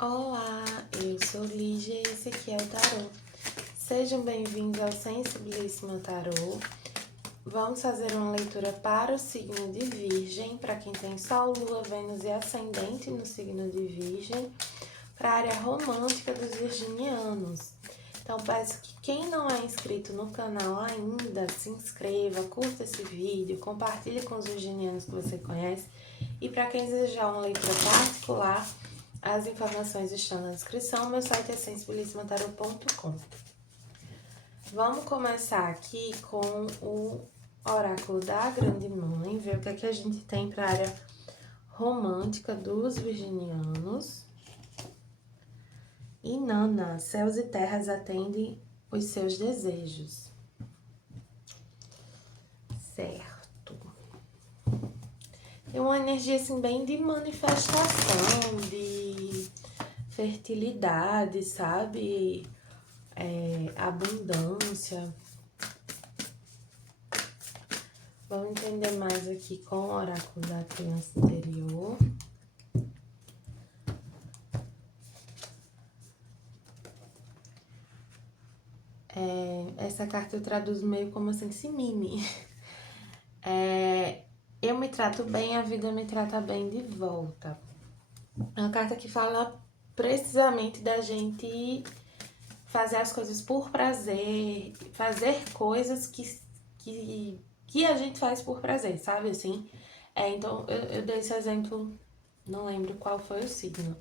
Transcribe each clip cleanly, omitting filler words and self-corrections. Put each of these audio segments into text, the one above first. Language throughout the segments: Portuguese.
Olá, eu sou Lígia e esse aqui é o Tarô. Sejam bem-vindos ao Sensibilíssimo Tarô. Vamos fazer uma leitura para o signo de Virgem, para quem tem Sol, Lua, Vênus e Ascendente no signo de Virgem, para a área romântica dos virginianos. Então, peço que quem não é inscrito no canal ainda, se inscreva, curta esse vídeo, compartilhe com os virginianos que você conhece. E para quem desejar uma leitura particular, as informações estão na descrição. Meu site é sensibilissimotaro.com. Vamos começar aqui com o oráculo da Grande Mãe, ver o que é que a gente tem para a área romântica dos virginianos. Inanna, céus e terras atendem os seus desejos. Certo. É uma energia assim bem de manifestação, de fertilidade, sabe? Abundância. Vamos entender mais aqui com o oráculo da criança interior. Essa carta eu traduzo meio como assim, se mime. Eu me trato bem, a vida me trata bem de volta. É uma carta que fala precisamente da gente fazer as coisas por prazer, fazer coisas que a gente faz por prazer, sabe assim? Então, eu dei esse exemplo, não lembro qual foi o signo.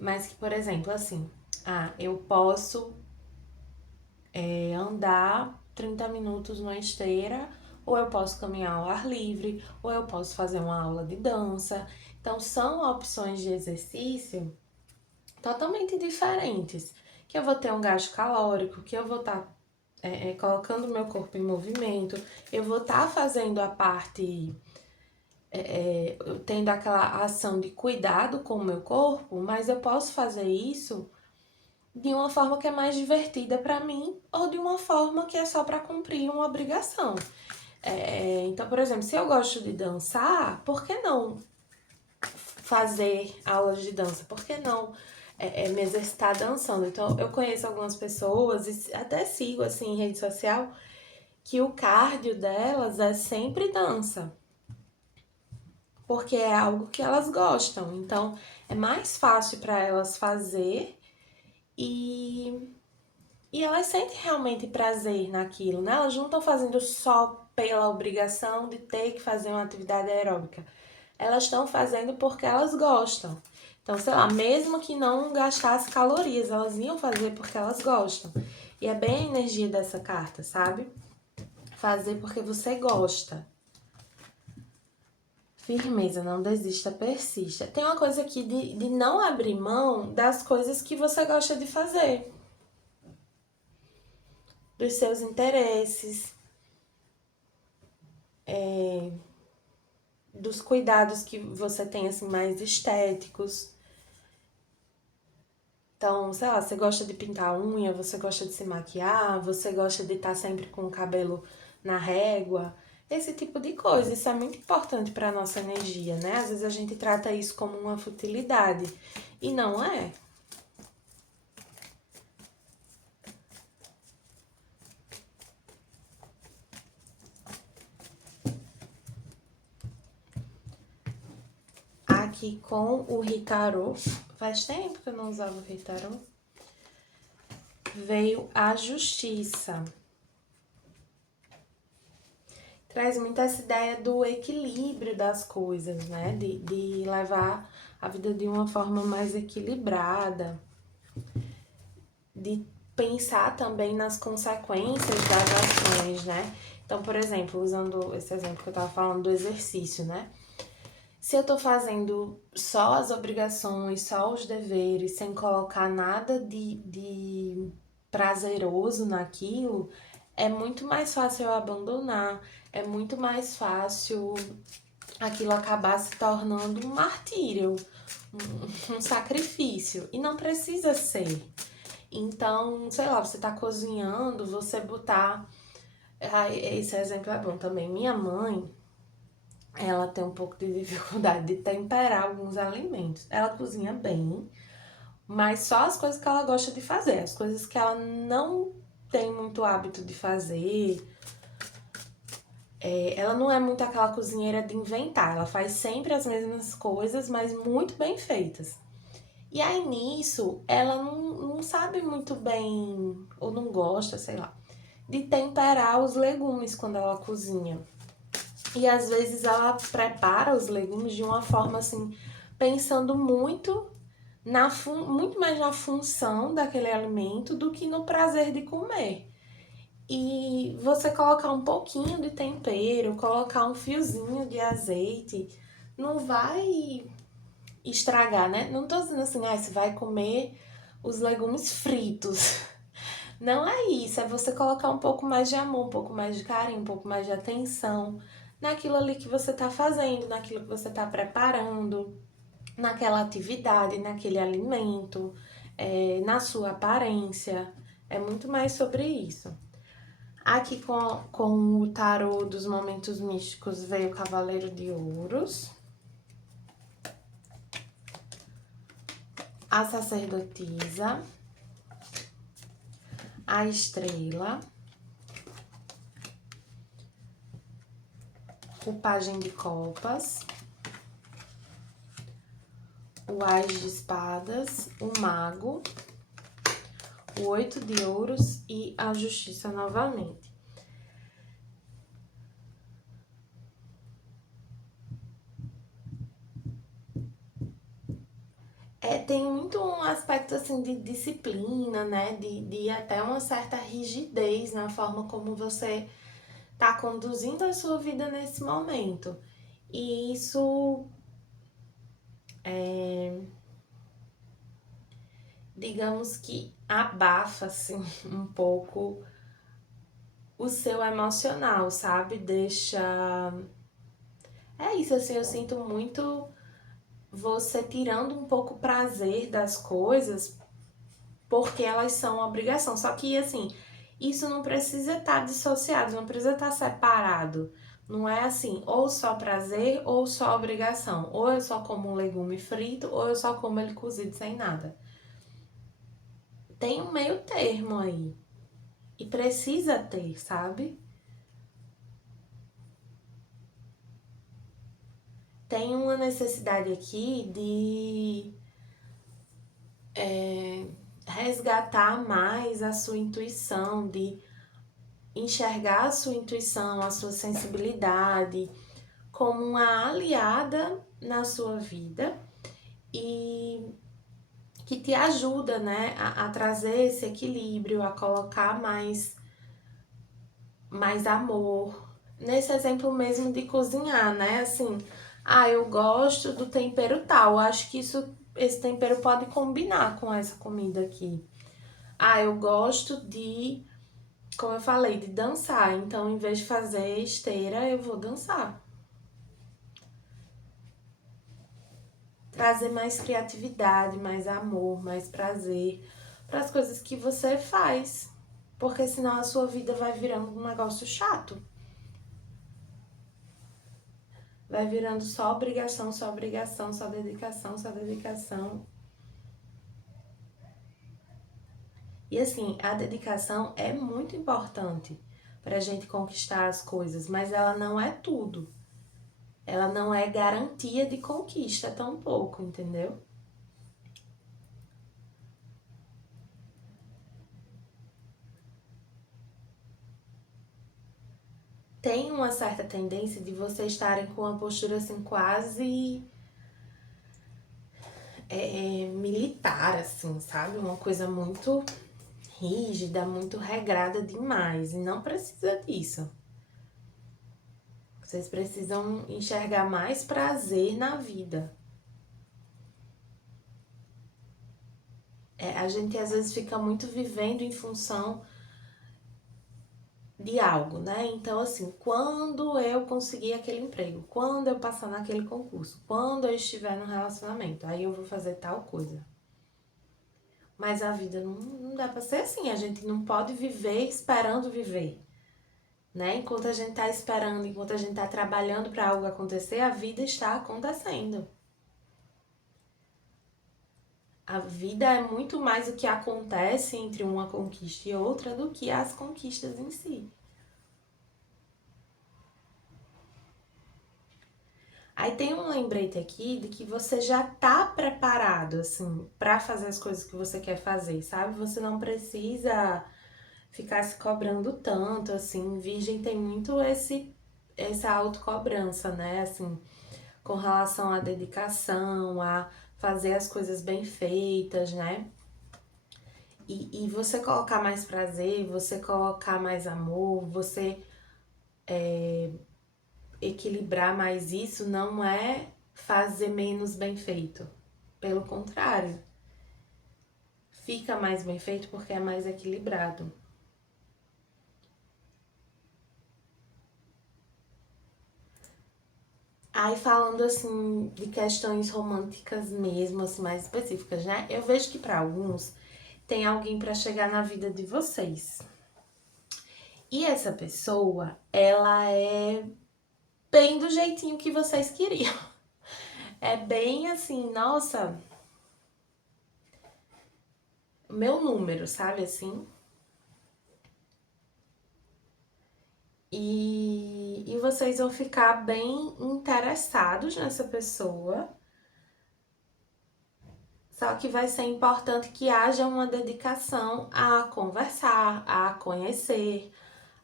Mas que, por exemplo, assim, eu posso andar 30 minutos numa esteira, ou eu posso caminhar ao ar livre, ou eu posso fazer uma aula de dança. Então, são opções de exercício totalmente diferentes, que eu vou ter um gasto calórico, que eu vou estar colocando o meu corpo em movimento, eu vou estar fazendo a parte, tendo aquela ação de cuidado com o meu corpo, mas eu posso fazer isso de uma forma que é mais divertida para mim ou de uma forma que é só para cumprir uma obrigação. Então, por exemplo, se eu gosto de dançar, por que não fazer aulas de dança? Por que não me exercitar dançando? Então, eu conheço algumas pessoas, e até sigo assim em rede social, que o cardio delas é sempre dança, porque é algo que elas gostam. Então, é mais fácil para elas fazer e elas sentem realmente prazer naquilo, né? Elas não estão fazendo só pela obrigação de ter que fazer uma atividade aeróbica. Elas estão fazendo porque elas gostam. Então, sei lá, mesmo que não gastasse calorias, elas iam fazer porque elas gostam. E é bem a energia dessa carta, sabe? Fazer porque você gosta. Firmeza, não desista, persista. Tem uma coisa aqui de não abrir mão das coisas que você gosta de fazer. Dos seus interesses. Dos cuidados que você tem, assim, mais estéticos. Então, sei lá, você gosta de pintar a unha, você gosta de se maquiar, você gosta de estar sempre com o cabelo na régua, esse tipo de coisa. Isso é muito importante para a nossa energia, né? Às vezes a gente trata isso como uma futilidade e não é. Aqui com o Ritarô, faz tempo que eu não usava o Ritarô, veio a Justiça. Traz muito essa ideia do equilíbrio das coisas, né? De levar a vida de uma forma mais equilibrada, de pensar também nas consequências das ações, né? Então, por exemplo, usando esse exemplo que eu tava falando do exercício, né? Se eu tô fazendo só as obrigações, só os deveres, sem colocar nada de prazeroso naquilo, é muito mais fácil eu abandonar, é muito mais fácil aquilo acabar se tornando um martírio, um sacrifício. E não precisa ser. Então, sei lá, você tá cozinhando, você botar. Esse exemplo é bom também. Minha mãe, ela tem um pouco de dificuldade de temperar alguns alimentos. Ela cozinha bem, mas só as coisas que ela gosta de fazer, as coisas que ela não tem muito hábito de fazer. Ela não é muito aquela cozinheira de inventar, ela faz sempre as mesmas coisas, mas muito bem feitas. E aí nisso, ela não sabe muito bem, ou não gosta, sei lá, de temperar os legumes quando ela cozinha. E às vezes ela prepara os legumes de uma forma assim, pensando muito mais na função daquele alimento do que no prazer de comer. E você colocar um pouquinho de tempero, colocar um fiozinho de azeite, não vai estragar, né? Não tô dizendo assim, você vai comer os legumes fritos. Não é isso, é você colocar um pouco mais de amor, um pouco mais de carinho, um pouco mais de atenção naquilo ali que você tá fazendo, naquilo que você tá preparando, naquela atividade, naquele alimento, na sua aparência. É muito mais sobre isso. Aqui com o tarô dos momentos místicos veio o Cavaleiro de Ouros, a Sacerdotisa, a Estrela, o Pajem de Copas, o Ás de Espadas, o Mago, o Oito de Ouros e a Justiça novamente. Tem muito um aspecto assim de disciplina, né? De até uma certa rigidez na forma como você tá conduzindo a sua vida nesse momento. E isso, digamos que abafa assim um pouco o seu emocional, sabe? Deixa. É isso, assim, eu sinto muito você tirando um pouco o prazer das coisas porque elas são obrigação. Só que, assim, isso não precisa estar dissociado, não precisa estar separado. Não é assim, ou só prazer ou só obrigação. Ou eu só como um legume frito ou eu só como ele cozido sem nada. Tem um meio termo aí. E precisa ter, sabe? Tem uma necessidade aqui de resgatar mais a sua intuição, de enxergar a sua intuição, a sua sensibilidade como uma aliada na sua vida e que te ajuda, né, a trazer esse equilíbrio, a colocar mais amor. Nesse exemplo mesmo de cozinhar, né, assim, eu gosto do tempero tal, acho que esse tempero pode combinar com essa comida aqui. Eu gosto de, como eu falei, de dançar. Então, em vez de fazer esteira, eu vou dançar. Trazer mais criatividade, mais amor, mais prazer para as coisas que você faz. Porque senão a sua vida vai virando um negócio chato. Vai virando só obrigação, só obrigação, só dedicação, só dedicação. E assim, a dedicação é muito importante para a gente conquistar as coisas, mas ela não é tudo. Ela não é garantia de conquista tampouco, entendeu? Tem uma certa tendência de vocês estarem com uma postura assim quase militar, assim, sabe? Uma coisa muito rígida, muito regrada demais. E não precisa disso. Vocês precisam enxergar mais prazer na vida. A gente às vezes fica muito vivendo em função de algo, né? Então, assim, quando eu conseguir aquele emprego, quando eu passar naquele concurso, quando eu estiver no relacionamento, aí eu vou fazer tal coisa. Mas a vida não dá pra ser assim, a gente não pode viver esperando viver. né? Enquanto a gente tá esperando, enquanto a gente tá trabalhando para algo acontecer, a vida está acontecendo. A vida é muito mais o que acontece entre uma conquista e outra do que as conquistas em si. Aí tem um lembrete aqui de que você já tá preparado, assim, para fazer as coisas que você quer fazer, sabe? Você não precisa ficar se cobrando tanto, assim. Virgem tem muito essa autocobrança, né? Assim, com relação à dedicação, a fazer as coisas bem feitas, né? E você colocar mais prazer, você colocar mais amor, você equilibrar mais isso não é fazer menos bem feito. Pelo contrário, fica mais bem feito porque é mais equilibrado. Aí falando assim de questões românticas mesmo, assim mais específicas, né? Eu vejo que para alguns tem alguém para chegar na vida de vocês. E essa pessoa, ela é bem do jeitinho que vocês queriam. É bem assim, nossa, meu número, sabe assim? E vocês vão ficar bem interessados nessa pessoa. Só que vai ser importante que haja uma dedicação a conversar, a conhecer,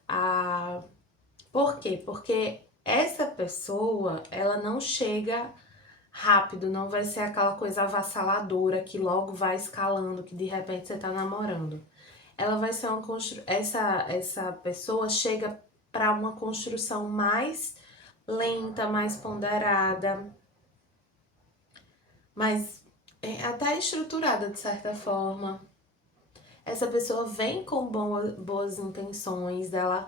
a... Por quê? Porque essa pessoa, ela não chega rápido, não vai ser aquela coisa avassaladora que logo vai escalando, que de repente você tá namorando. Ela vai ser uma essa pessoa chega para uma construção mais lenta, mais ponderada, mais até estruturada de certa forma. Essa pessoa vem com boas intenções, ela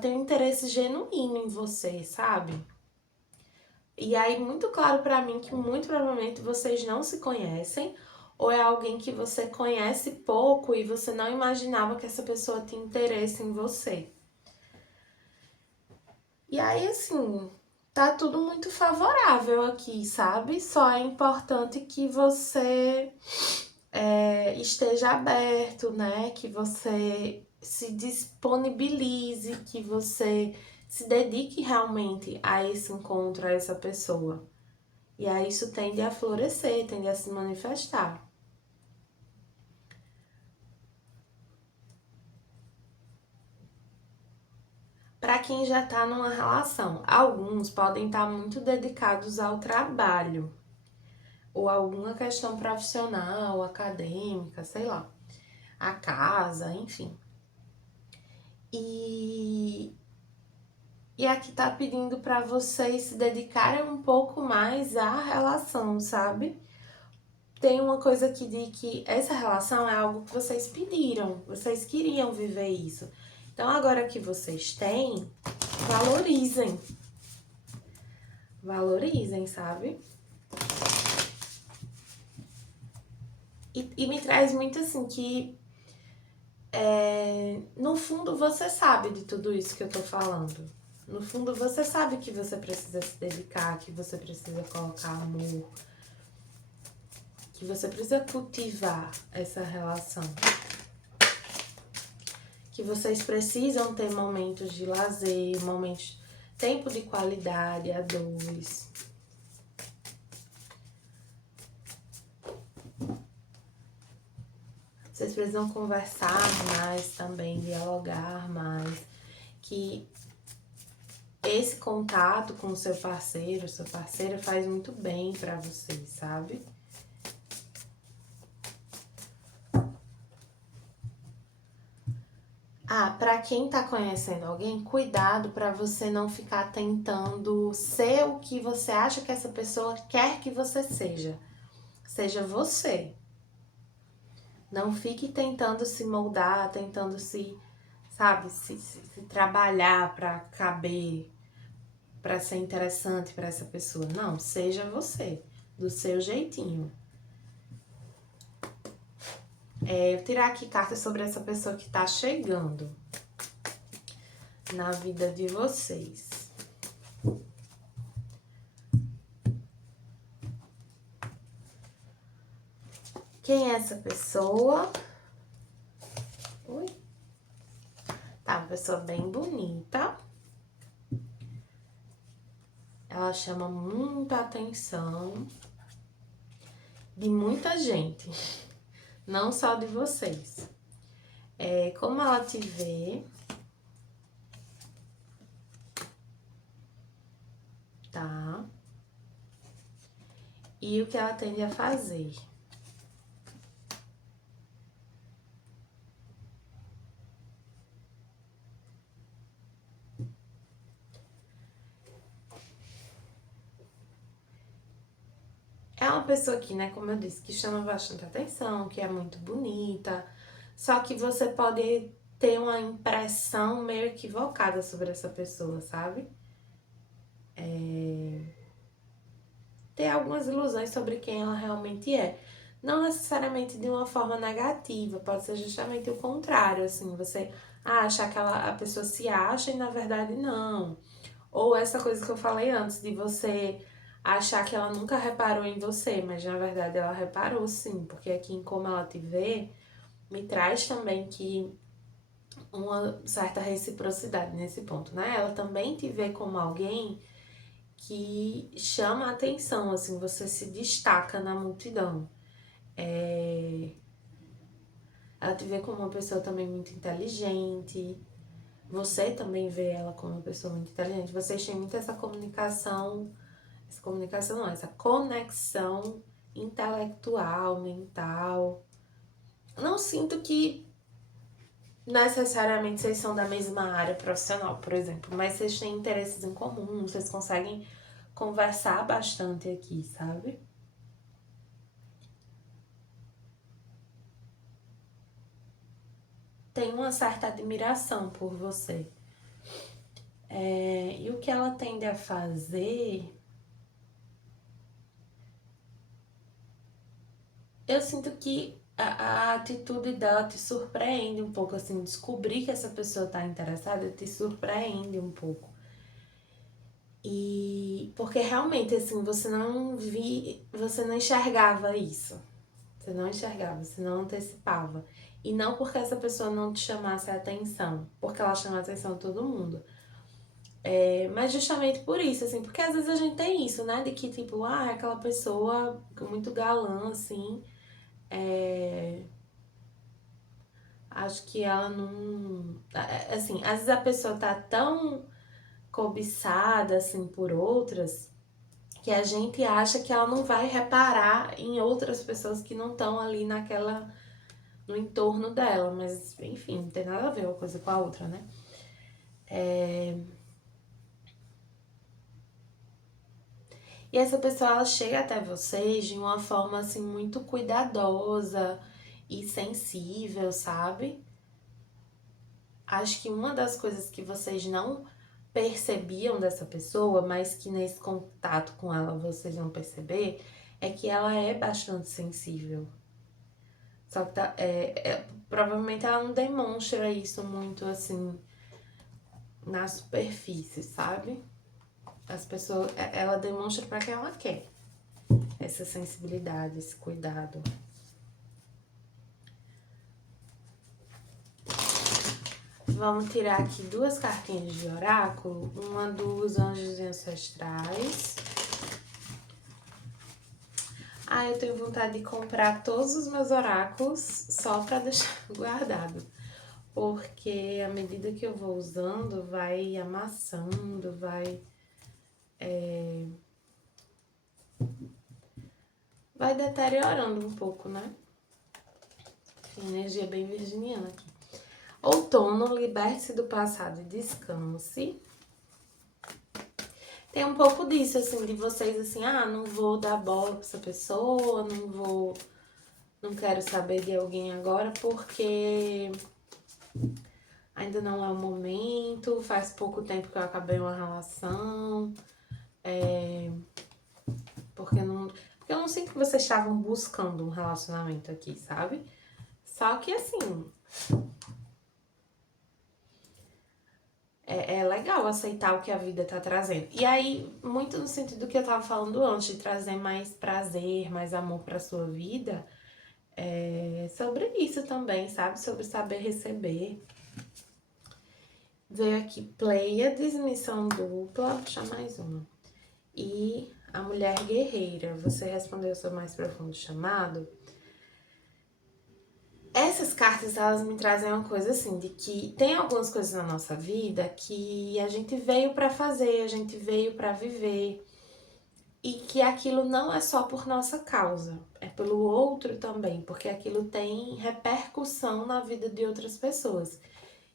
tem um interesse genuíno em você, sabe? E aí, muito claro pra mim que muito provavelmente vocês não se conhecem, ou é alguém que você conhece pouco e você não imaginava que essa pessoa tinha interesse em você. E aí, assim, tá tudo muito favorável aqui, sabe? Só é importante que você esteja aberto, né? Que você se disponibilize, que você se dedique realmente a esse encontro, a essa pessoa. E aí isso tende a florescer, tende a se manifestar. Para quem já está numa relação, alguns podem estar muito dedicados ao trabalho ou alguma questão profissional, acadêmica, sei lá, a casa, enfim. E aqui tá pedindo para vocês se dedicarem um pouco mais à relação, sabe? Tem uma coisa aqui de que essa relação é algo que vocês pediram, vocês queriam viver isso. Então agora que vocês têm, valorizem. Valorizem, sabe? E me traz muito assim que no fundo você sabe de tudo isso que eu tô falando. No fundo você sabe que você precisa se dedicar, que você precisa colocar amor, que você precisa cultivar essa relação. Que vocês precisam ter momentos de lazer, momentos, tempo de qualidade a dois. Vocês precisam conversar mais também, dialogar mais. Que esse contato com o seu parceiro, sua parceira, faz muito bem pra vocês, sabe? Pra quem tá conhecendo alguém, cuidado pra você não ficar tentando ser o que você acha que essa pessoa quer que você seja. Seja você. Não fique tentando se moldar, tentando sabe, se trabalhar pra caber, pra ser interessante pra essa pessoa. Não, seja você, do seu jeitinho. Eu vou tirar aqui cartas sobre essa pessoa que tá chegando. na vida de vocês. Quem é essa pessoa? Oi. Tá, uma pessoa bem bonita. Ela chama muita atenção de muita gente, não só de vocês. Como ela te vê, tá? E o que ela tende a fazer. É uma pessoa aqui, né, como eu disse, que chama bastante atenção, que é muito bonita, só que você pode ter uma impressão meio equivocada sobre essa pessoa, sabe? Ter algumas ilusões sobre quem ela realmente é. Não necessariamente de uma forma negativa, pode ser justamente o contrário, assim, você acha que a pessoa se acha e na verdade não. Ou essa coisa que eu falei antes, de você achar que ela nunca reparou em você, mas na verdade ela reparou sim, porque aqui em como ela te vê, me traz também que uma certa reciprocidade nesse ponto, né? Ela também te vê como alguém que chama a atenção, assim, você se destaca na multidão. Ela te vê como uma pessoa também muito inteligente, você também vê ela como uma pessoa muito inteligente, vocês têm muito essa comunicação não, essa conexão intelectual, mental. Não sinto que necessariamente vocês são da mesma área profissional, por exemplo, mas vocês têm interesses em comum, vocês conseguem conversar bastante aqui, sabe? Tem uma certa admiração por você. E o que ela tende a fazer, eu sinto que a atitude dela te surpreende um pouco, assim, descobrir que essa pessoa tá interessada te surpreende um pouco. E porque realmente, assim, você não enxergava isso. Você não enxergava, você não antecipava. E não porque essa pessoa não te chamasse a atenção, porque ela chama a atenção de todo mundo. Mas justamente por isso, assim, porque às vezes a gente tem isso, né? De que, tipo, é aquela pessoa muito galã, assim. Acho que ela não. Assim, às vezes a pessoa tá tão cobiçada, assim, por outras, que a gente acha que ela não vai reparar em outras pessoas que não estão ali no entorno dela, mas enfim, não tem nada a ver uma coisa com a outra, né? E essa pessoa, ela chega até vocês de uma forma, assim, muito cuidadosa e sensível, sabe? Acho que uma das coisas que vocês não percebiam dessa pessoa, mas que nesse contato com ela vocês vão perceber, é que ela é bastante sensível. Só que provavelmente ela não demonstra isso muito assim na superfície, sabe? As pessoas, ela demonstra pra quem ela quer essa sensibilidade, esse cuidado. Vamos tirar aqui duas cartinhas de oráculo, uma dos anjos ancestrais. Eu tenho vontade de comprar todos os meus oráculos só pra deixar guardado. Porque à medida que eu vou usando, vai amassando, vai deteriorando um pouco, né? Energia bem virginiana aqui. Outono, liberte-se do passado e descanse. Tem um pouco disso, assim, de vocês, assim, não vou dar bola pra essa pessoa, não quero saber de alguém agora, porque ainda não é o momento, faz pouco tempo que eu acabei uma relação, porque eu não sinto que vocês estavam buscando um relacionamento aqui, sabe? Só que, assim, é legal aceitar o que a vida tá trazendo. E aí, muito no sentido que eu tava falando antes, de trazer mais prazer, mais amor pra sua vida, sobre isso também, sabe? Sobre saber receber. Veio aqui Pleiades, missão dupla, vou puxar mais uma. E a mulher guerreira, você respondeu o seu mais profundo chamado. Essas cartas, elas me trazem uma coisa assim, de que tem algumas coisas na nossa vida que a gente veio pra fazer, a gente veio pra viver, e que aquilo não é só por nossa causa, é pelo outro também, porque aquilo tem repercussão na vida de outras pessoas.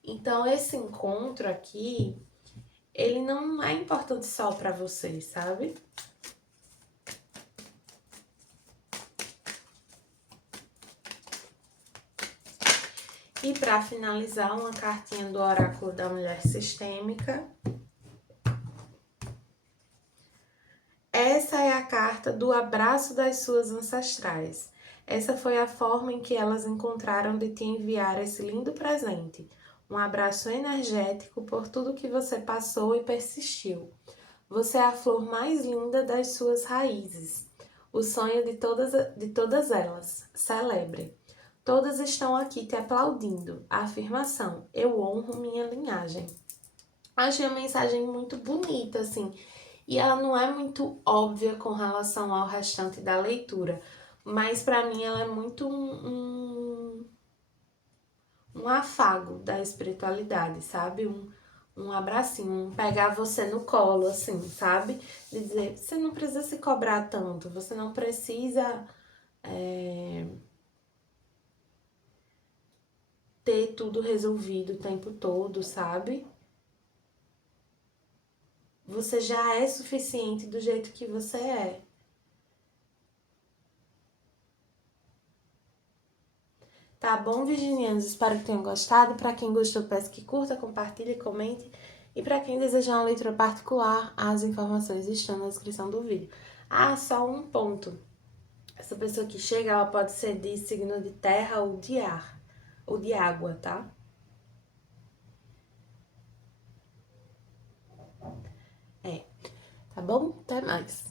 Então, esse encontro aqui, ele não é importante só pra você, sabe? E para finalizar, uma cartinha do Oráculo da Mulher Sistêmica. Essa é a carta do abraço das suas ancestrais. Essa foi a forma em que elas encontraram de te enviar esse lindo presente. Um abraço energético por tudo que você passou e persistiu. Você é a flor mais linda das suas raízes. O sonho de todas elas. Celebre. Todas estão aqui te aplaudindo. A afirmação: eu honro minha linhagem. Achei a mensagem muito bonita, assim. E ela não é muito óbvia com relação ao restante da leitura. Mas para mim ela é muito um afago da espiritualidade, sabe? Um abracinho, um pegar você no colo, assim, sabe? De dizer, você não precisa se cobrar tanto, você não precisa ter tudo resolvido o tempo todo, sabe? Você já é suficiente do jeito que você é. Tá bom, virginianos? Espero que tenham gostado. Para quem gostou, peço que curta, compartilhe, comente. E para quem desejar uma leitura particular, as informações estão na descrição do vídeo. Ah, só um ponto. Essa pessoa que chega, ela pode ser de signo de terra ou de ar, ou de água, tá? É. Tá bom? Até mais.